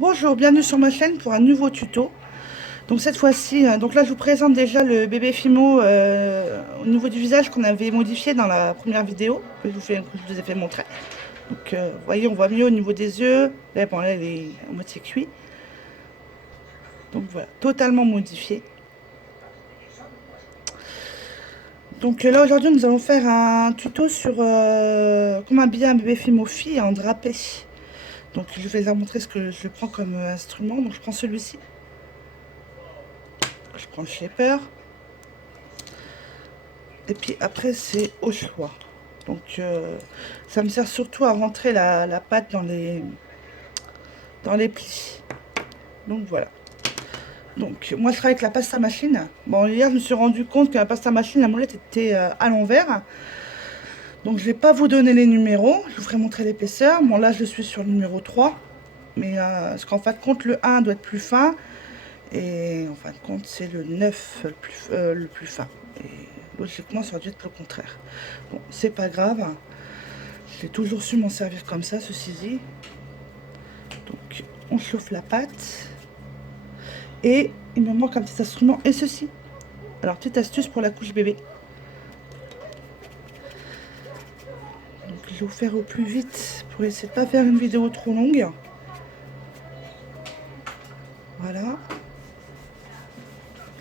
Bonjour, bienvenue sur ma chaîne pour un nouveau tuto. Donc cette fois-ci, donc là je vous présente déjà le bébé Fimo au niveau du visage qu'on avait modifié dans la première vidéo que je vous ai fait montrer. Donc vous voyez, on voit mieux au niveau des yeux. Là, bon, là il est à moitié cuit. Donc voilà, totalement modifié. Donc là aujourd'hui nous allons faire un tuto sur comment habiller un bébé Fimo fille en drapé. Donc je vais leur montrer ce que je prends comme instrument. Donc je prends celui-ci. Je prends le shaper. Et puis après, c'est au choix. Donc, ça me sert surtout à rentrer la pâte dans les plis. Donc, voilà. Donc, moi, je travaille avec la pasta machine. Bon, hier, je me suis rendu compte que la pasta machine, la molette était à l'envers. Donc, je ne vais pas vous donner les numéros. Je vous ferai montrer l'épaisseur. Bon, là, je suis sur le numéro 3. Mais, parce qu'en fin de compte, le 1 doit être plus fin. Et en fin de compte, c'est le 9 le plus fin. Et logiquement, ça aurait dû être le contraire. Bon, c'est pas grave. J'ai toujours su m'en servir comme ça, ceci dit. Donc, on chauffe la pâte. Et il me manque un petit instrument. Et ceci. Alors, petite astuce pour la couche bébé. Donc, je vais vous faire au plus vite pour essayer de ne pas faire une vidéo trop longue. Voilà.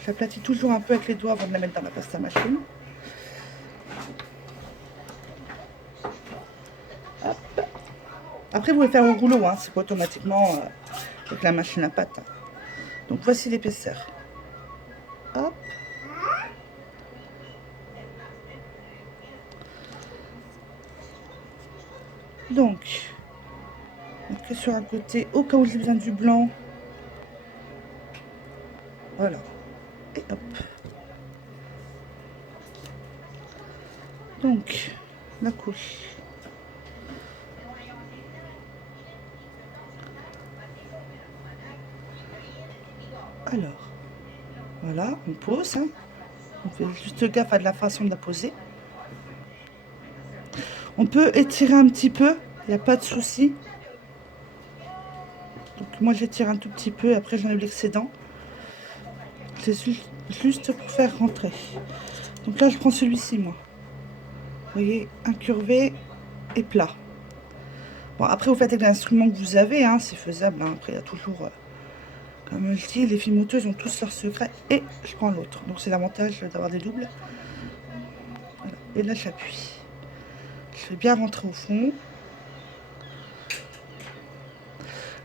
J'aplatis toujours un peu avec les doigts avant de la mettre dans la pasta machine. Hop. Après, vous pouvez faire au rouleau, hein, c'est pas automatiquement avec la machine à pâte. Donc, voici l'épaisseur. Hop. Donc, que sur un côté, au cas où j'ai besoin du blanc. Voilà. Et hop. Donc, la couche. Alors, voilà, on pose. Hein. On fait juste gaffe à la façon de la poser. On peut étirer un petit peu, il n'y a pas de souci. Donc moi j'étire un tout petit peu, après j'enlève l'excédent. C'est juste pour faire rentrer. Donc là je prends celui-ci moi. Vous voyez, incurvé et plat. Bon après vous faites avec l'instrument que vous avez, hein, c'est faisable. Hein. Après il y a toujours, comme je dis, les filles mouteuses ont tous leurs secrets. Et je prends l'autre. Donc c'est l'avantage d'avoir des doubles. Voilà. Et là j'appuie. Je fais bien rentrer au fond.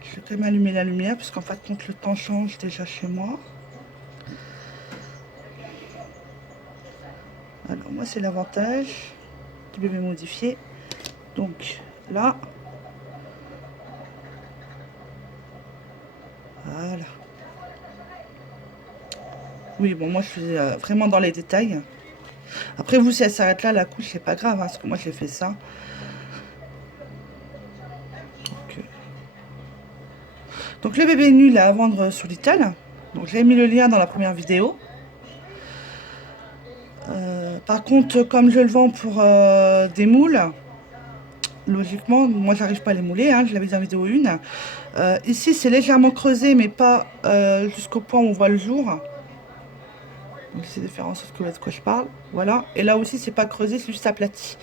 Je vais quand même allumer la lumière parce qu'en fin de compte le temps change déjà chez moi. Alors moi c'est l'avantage du bébé modifié. Donc là, voilà. Oui bon moi je suis vraiment dans les détails. Après vous si elle s'arrête là la couche c'est pas grave hein, parce que moi j'ai fait ça. Donc le bébé nu là à vendre sur l'Ital. Donc j'ai mis le lien dans la première vidéo. Par contre comme je le vends pour des moules, logiquement, moi j'arrive pas à les mouler, hein, je l'avais dit en vidéo 1. Ici c'est légèrement creusé mais pas jusqu'au point où on voit le jour. Donc c'est différent sur ce de quoi je parle. Voilà. Et là aussi c'est pas creusé, c'est juste aplati.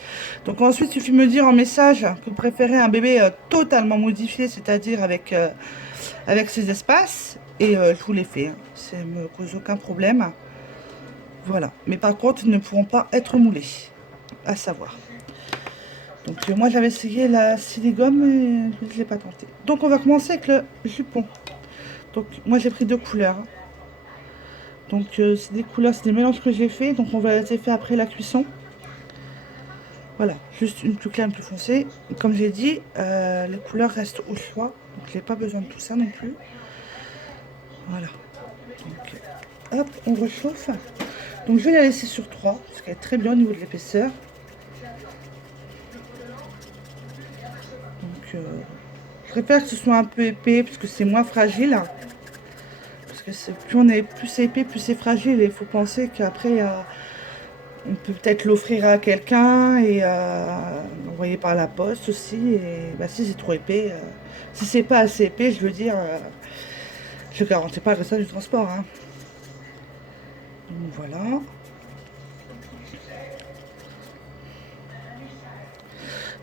Donc ensuite il suffit de me dire en message que vous préférez un bébé totalement modifié, c'est-à-dire avec ses espaces. Et je vous les fais. Hein. Ça ne me cause aucun problème. Voilà. Mais par contre ils ne pourront pas être moulés. À savoir. Donc moi j'avais essayé la silicone mais je ne l'ai pas tenté. Donc on va commencer avec le jupon. Donc moi j'ai pris deux couleurs. Donc c'est des couleurs, c'est des mélanges que j'ai fait. Donc on va les faire après la cuisson. Voilà, juste une plus claire, une plus foncée. Et comme j'ai dit, les couleurs restent au choix. Donc j'ai pas besoin de tout ça non plus. Voilà. Donc hop, on réchauffe. Donc je vais la laisser sur 3 parce qu'elle est très bien au niveau de l'épaisseur. Donc je préfère que ce soit un peu épais parce que c'est moins fragile. Parce que plus on est plus c'est épais, plus c'est fragile. Et il faut penser qu'après On peut peut-être l'offrir à quelqu'un et l'envoyer par la poste aussi. Et bah, si c'est trop épais, si c'est pas assez épais, je veux dire, je garantis pas le résultat du transport, hein. Donc voilà.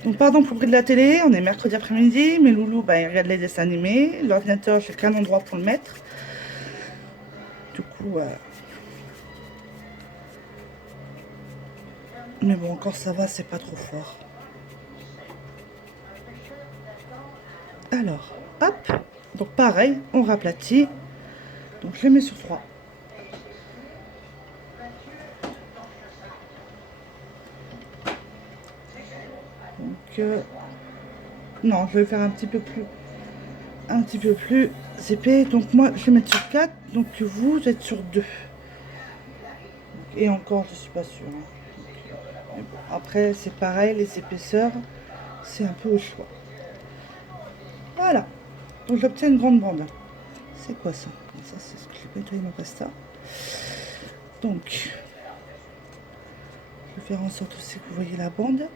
Donc pardon pour le bruit de la télé, on est mercredi après-midi, mes loulous, bah, ils regardent les dessins animés. L'ordinateur, j'ai qu'un endroit pour le mettre. Du coup, mais bon, encore ça va, c'est pas trop fort. Alors, hop. Donc pareil, on raplatit. Donc je les mets sur 3. Donc, non, je vais faire un petit peu plus épais. Donc moi, je vais mettre sur 4. Donc vous êtes sur 2. Et encore, je suis pas sûre, hein. Mais bon, après, c'est pareil, les épaisseurs, c'est un peu au choix. Voilà. Donc j'obtiens une grande bande. C'est quoi ça? Ça, c'est ce que j'ai nettoyé mon pasta. Donc, je vais faire en sorte aussi que vous voyez la bande.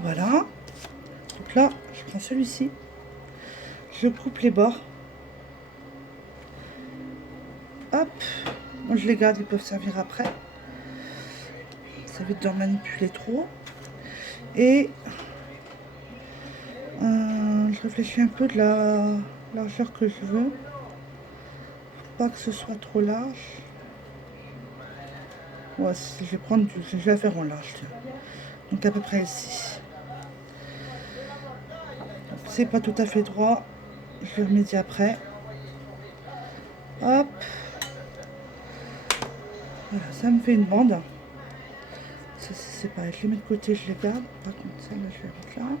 Voilà. Donc là, je prends celui-ci. Je coupe les bords. Hop. Moi, je les garde, ils peuvent servir après. Ça évite de manipuler trop. Et je réfléchis un peu de la largeur que je veux. Faut pas que ce soit trop large. Ouais, je vais prendre je vais la faire en large. Tiens. Donc à peu près ici. C'est pas tout à fait droit. Je le remédie après. Hop. Voilà, ça me fait une bande. Ça c'est pareil, je les mets de côté, je les garde. Par contre, celle-là, je vais mettre là.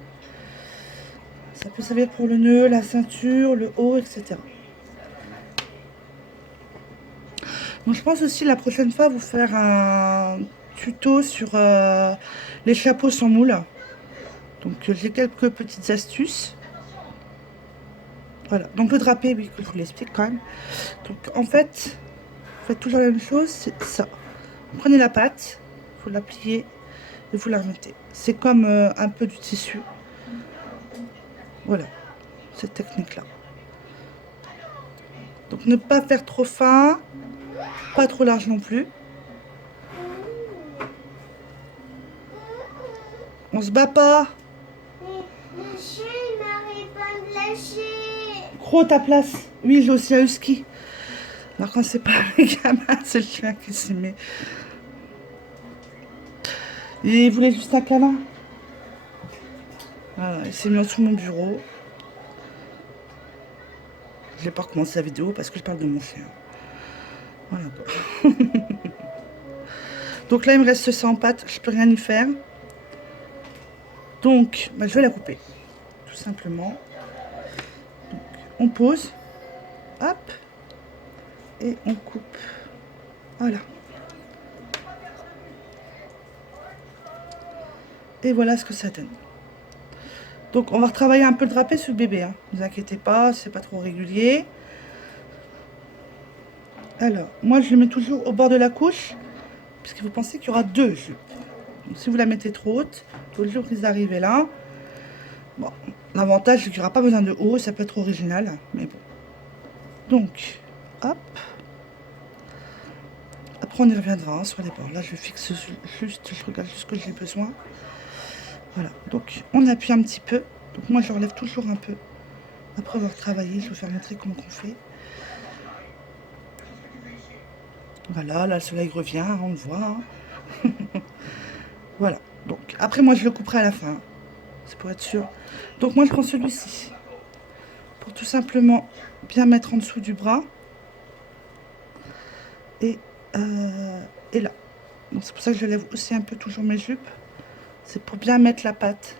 Ça peut servir pour le nœud, la ceinture, le haut, etc. Donc je pense aussi la prochaine fois vous faire un tuto sur les chapeaux sans moule. Donc j'ai quelques petites astuces. Voilà, donc le drapé, oui, que je vous l'explique quand même. Donc en fait, vous faites toujours la même chose, c'est ça. Vous prenez la pâte, vous la pliez et vous la remettez. C'est comme un peu du tissu. Voilà, cette technique-là. Donc ne pas faire trop fin, pas trop large non plus. On se bat pas. Le chien, il n'arrête pas de lâcher. Gros ta place. Oui, j'ai aussi un husky. Alors quand c'est pas les gamins, c'est le chien qui s'y met. Il voulait juste un câlin. Voilà, il s'est mis en dessous de mon bureau. Je n'ai pas recommencé la vidéo parce que je parle de mon chien. Voilà quoi. Donc là, il me reste ça en pâte. Je peux rien y faire. Donc, bah, je vais la couper. Tout simplement. Donc, on pose. Hop. Et on coupe. Voilà. Et voilà ce que ça donne. Donc on va retravailler un peu le drapé sur le bébé, hein. Ne vous inquiétez pas, c'est pas trop régulier. Alors, moi je le mets toujours au bord de la couche, puisque vous pensez qu'il y aura 2 jupes. Donc si vous la mettez trop haute, le jour qu'ils arrivent là, bon, l'avantage c'est qu'il n'y aura pas besoin de haut, ça peut être original, mais bon. Donc, hop. Après on y reviendra hein, sur les bords. Là je fixe juste, je regarde juste ce que j'ai besoin. Voilà, donc on appuie un petit peu. Donc moi je relève toujours un peu. Après avoir travaillé, je vais vous faire montrer comment on fait. Voilà, là le soleil revient, on le voit. Hein. Voilà, donc après moi je le couperai à la fin. C'est pour être sûr. Donc moi je prends celui-ci. Pour tout simplement bien mettre en dessous du bras. Et là. Donc c'est pour ça que je lève aussi un peu toujours mes jupes. C'est pour bien mettre la pâte.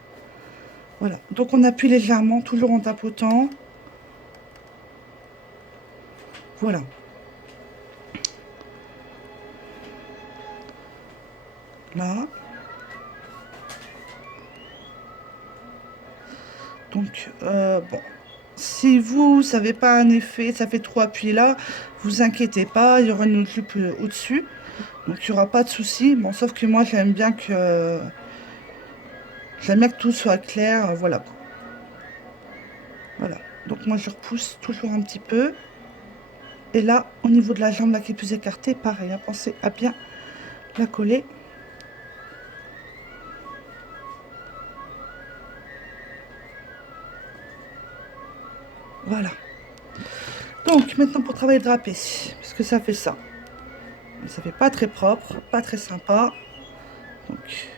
Voilà, donc on appuie légèrement, toujours en tapotant. Voilà. Là. Donc, bon. Si vous savez pas un effet, ça fait trop appuyé là, vous inquiétez pas, il y aura une autre jupe au-dessus. Donc il n'y aura pas de souci. Bon, sauf que moi j'aime bien que tout soit clair. Voilà. Voilà. Donc moi je repousse toujours un petit peu. Et là, au niveau de la jambe là qui est plus écartée, pareil, hein, pensez à bien la coller. Voilà. Donc maintenant pour travailler le drapé, parce que ça fait ça. Ça fait pas très propre, pas très sympa. Donc,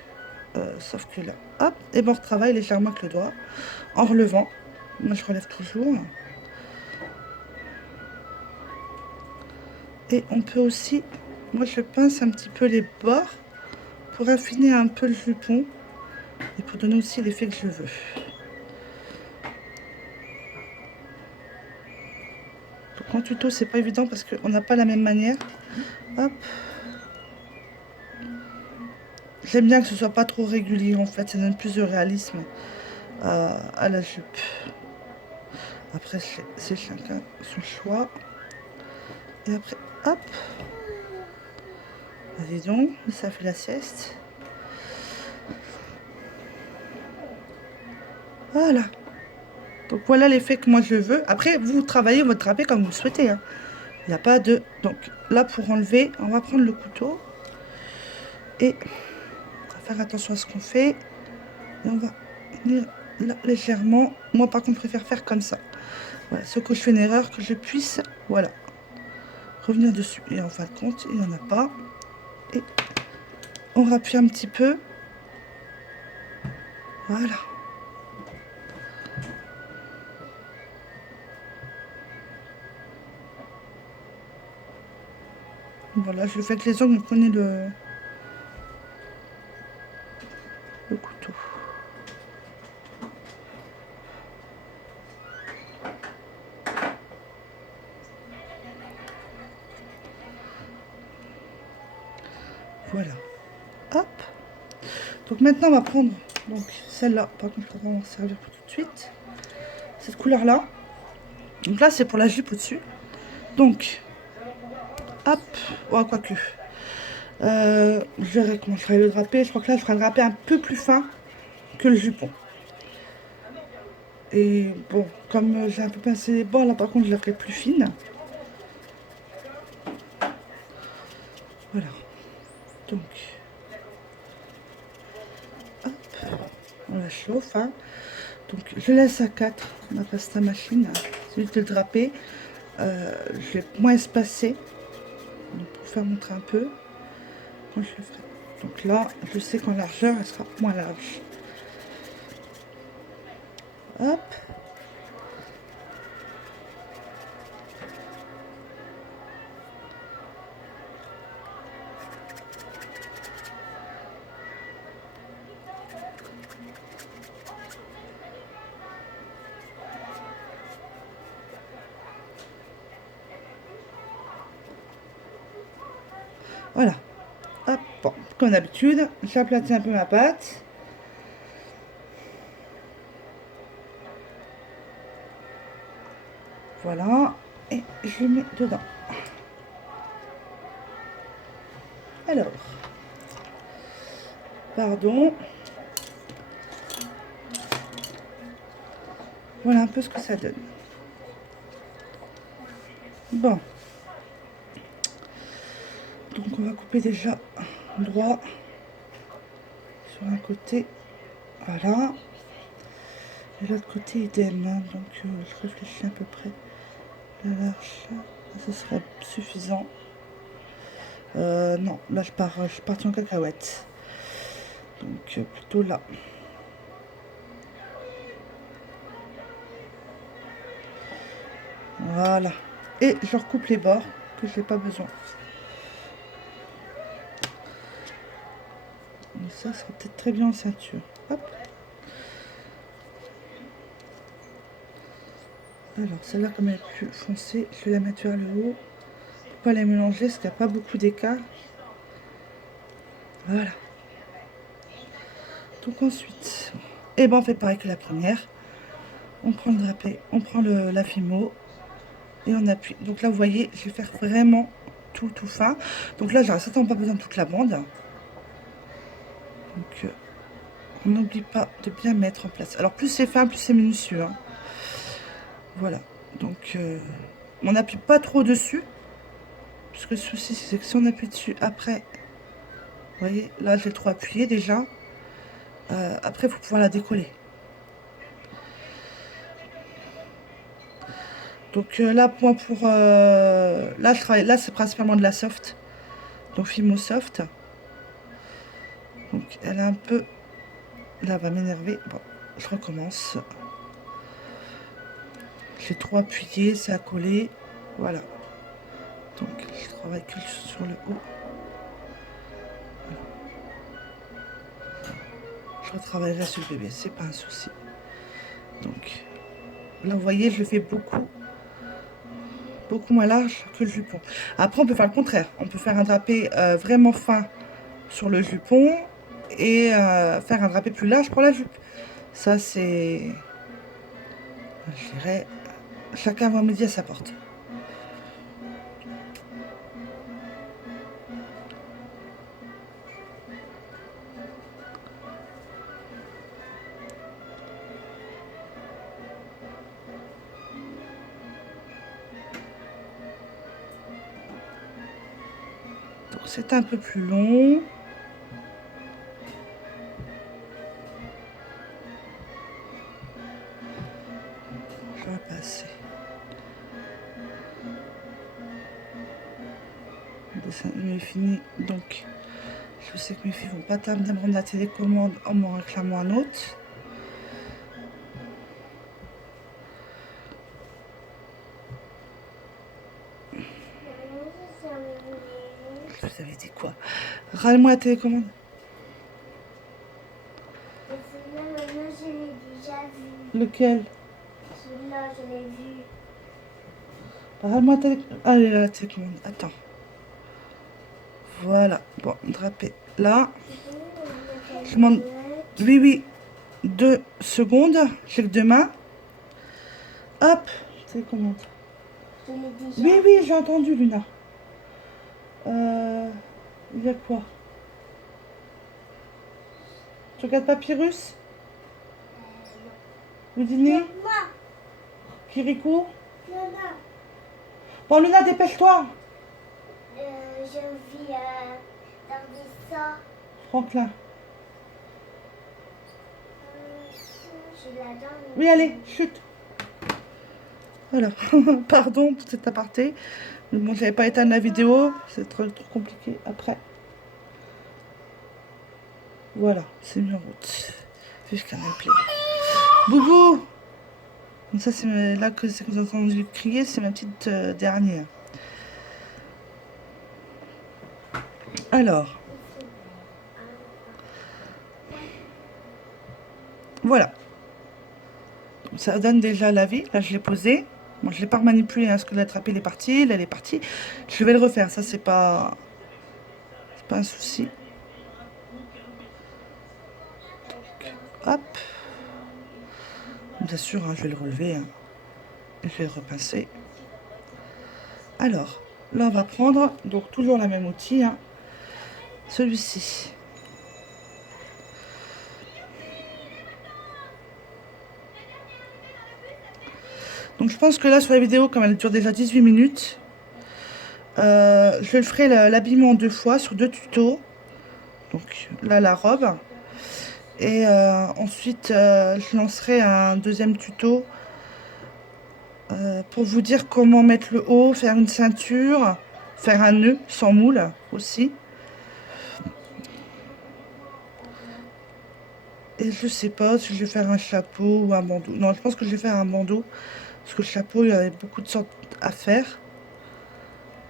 sauf que là, hop, et ben on retravaille légèrement avec le doigt, en relevant. Moi je relève toujours. Et on peut aussi, moi je pince un petit peu les bords pour affiner un peu le jupon et pour donner aussi l'effet que je veux. Donc en tuto c'est pas évident parce qu'on n'a pas la même manière. Hop. J'aime bien que ce soit pas trop régulier en fait, ça donne plus de réalisme à la jupe. Après c'est chacun son choix. Et après, hop. Vas-y donc, ça fait la sieste. Voilà. Donc voilà l'effet que moi je veux. Après, vous travaillez votre drapé comme vous le souhaitez. Hein. Il n'y a pas de... Donc là, pour enlever, on va prendre le couteau. Et on va faire attention à ce qu'on fait. Et on va venir là légèrement. Moi, par contre, je préfère faire comme ça. Voilà, ce que je fais une erreur, que je puisse, voilà, revenir dessus. Et en fin de compte, il n'y en a pas. Et on rappuie un petit peu. Voilà. Voilà, je le fais avec les ongles, vous prenez le couteau. Voilà. Hop. Donc maintenant, on va prendre donc celle-là. Par contre, je vais en servir pour tout de suite. Cette couleur-là. Donc là, c'est pour la jupe au-dessus. Donc, hop. Oh, quoique. Je verrai comment je ferai le drapé. Je crois que là, je ferai le drapé un peu plus fin que le jupon. Et bon, comme j'ai un peu pincé les bords, là, par contre, je la ferai plus fine. Voilà. Donc, hop. On la chauffe. Hein. Donc, je laisse à 4 ma pasta machine. Celui de le draper. Je vais moins espacer. Donc, pour faire montrer un peu. Moi, je le ferai. Donc là, je sais qu'en largeur, elle sera moins large. Hop. Voilà. Hop. Bon, comme d'habitude, j'aplatis un peu ma pâte. Voilà. Et je le mets dedans. Alors. Pardon. Voilà un peu ce que ça donne. Bon. Donc on va couper déjà droit sur un côté. Voilà. Et l'autre côté idem. Hein. Donc je réfléchis à peu près. La large, ce serait suffisant. Non, là je pars en cacahuète. Donc plutôt là. Voilà. Et je recoupe les bords que je n'ai pas besoin. Et ça sera peut-être très bien en ceinture. Hop. Alors celle-là comme elle est plus foncée, je vais la mettre vers le haut. Pour pas les mélanger parce qu'il n'y a pas beaucoup d'écart. Voilà. Donc ensuite, et ben on fait pareil que la première. On prend le drapé, on prend la fimo et on appuie. Donc là vous voyez, je vais faire vraiment tout fin. Donc là, j'aurais certainement pas besoin de toute la bande. Donc, on n'oublie pas de bien mettre en place. Alors, plus c'est fin, plus c'est minutieux. Hein. Voilà. Donc, on n'appuie pas trop dessus. Parce que le souci, c'est que si on appuie dessus, après, vous voyez, là, j'ai trop appuyé déjà. Après, il faut pouvoir la décoller. Donc là, là, je travaille. Là, c'est principalement de la soft. Donc, Fimo Soft. Donc, elle est un peu... Là, elle va m'énerver. Bon, je recommence. J'ai trop appuyé, c'est à coller. Voilà. Donc, je travaille que sur le haut. Je retravaillerai sur le bébé, c'est pas un souci. Donc, là, vous voyez, je le fais beaucoup moins large que le jupon. Après, on peut faire le contraire. On peut faire un drapé vraiment fin sur le jupon et faire un drapé plus large pour la jupe. Ça, c'est... Je dirais... Chacun va midi à sa porte. Donc, c'est un peu plus long. Je vais passer. Le dessin est fini, donc je sais que mes filles vont pas tarder à me rendre la télécommande en m'en réclamant un autre. Vous avez dit quoi? Râle-moi la télécommande. Celui-là, maintenant, je l'ai déjà vu. Lequel? Celui-là, je l'ai vu. Râle-moi la télécommande. Ah, la télécommande. Attends. Voilà. Bon, drapé. Là. Je demande... Oui, oui. 2 secondes. J'ai que 2 mains. Hop. Télécommande. Je l'ai déjà Oui, oui, j'ai entendu, Luna. Il y a quoi? Tu regardes Papyrus? Houdini? Moi, Kirikou? non. Bon, Luna, dépêche-toi. Je vis dans ça. Franklin. Je la donne. Oui, allez, chute. Voilà. Pardon pour cet aparté. Mais bon, j'avais pas éteint la vidéo. C'est trop compliqué après. Voilà, c'est mis en route. Vive Canal Play. Boubou! Donc ça, c'est là que vous avez entendu crier, c'est ma petite dernière. Alors. Voilà. Donc, ça donne déjà la vie. Là, je l'ai posé. Bon, je ne l'ai pas manipulé, hein, parce que l'attraper, il est parti. Là, elle est partie. Je vais le refaire. Ça, c'est pas un souci. Donc, hop. Bien sûr, hein, je vais le relever. Hein, et je vais le repincer. Alors, là, on va prendre, donc, toujours la même outil. Hein, celui-ci. Donc je pense que là sur la vidéo, comme elle dure déjà 18 minutes, je ferai l'habillement 2 fois sur 2 tutos. Donc là la robe. Et ensuite je lancerai un deuxième tuto pour vous dire comment mettre le haut, faire une ceinture, faire un nœud sans moule aussi. Et je sais pas si je vais faire un chapeau ou un bandeau. Non, je pense que je vais faire un bandeau. Parce que le chapeau, il y avait beaucoup de sortes à faire.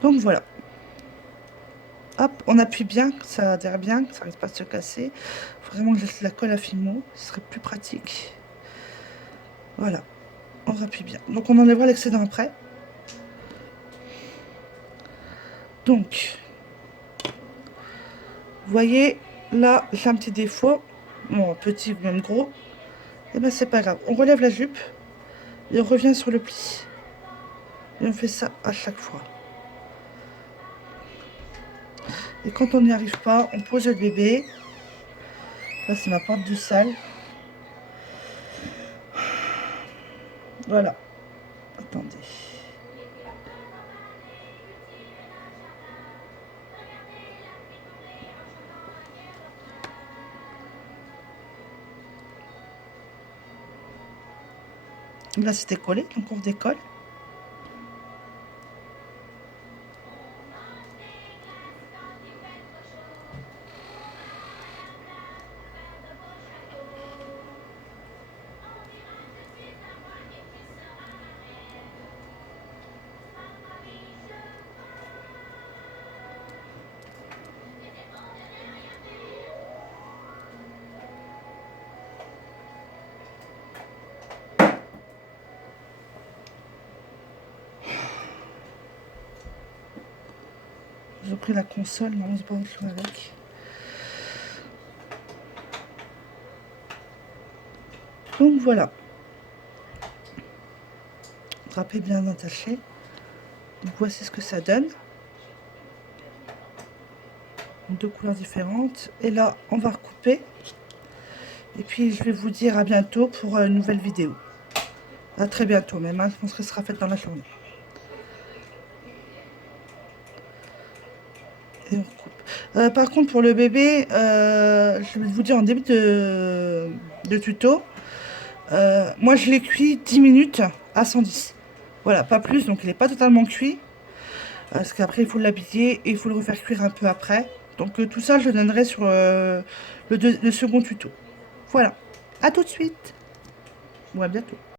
Donc voilà. Hop, on appuie bien, que ça adhère bien, que ça risque pas de se casser. Faut vraiment que je laisse la colle à Fimo, ce serait plus pratique. Voilà, on appuie bien. Donc on enlèvera l'excédent après. Donc, vous voyez, là, j'ai un petit défaut. Bon, petit ou même gros. Et ben c'est pas grave. On relève la jupe et on revient sur le pli. Et on fait ça à chaque fois. Et quand on n'y arrive pas, on pose le bébé. Là, c'est ma porte du salle. Voilà. Attendez. Là, c'était collé, donc on décolle. J'ai pris la console, là, on se bat jouer avec. Donc voilà. Drapé bien attaché. Donc voici ce que ça donne. Deux couleurs différentes. Et là, on va recouper. Et puis, je vais vous dire à bientôt pour une nouvelle vidéo. À très bientôt même, hein. Je pense que ce sera fait dans la journée. Et on recoupe. Par contre, pour le bébé, je vais vous dire en début de tuto, moi je l'ai cuit 10 minutes à 110. Voilà, pas plus, donc il n'est pas totalement cuit. Parce qu'après, il faut l'habiller et il faut le refaire cuire un peu après. Donc tout ça, je le donnerai sur le second tuto. Voilà, à tout de suite. Ou à bientôt.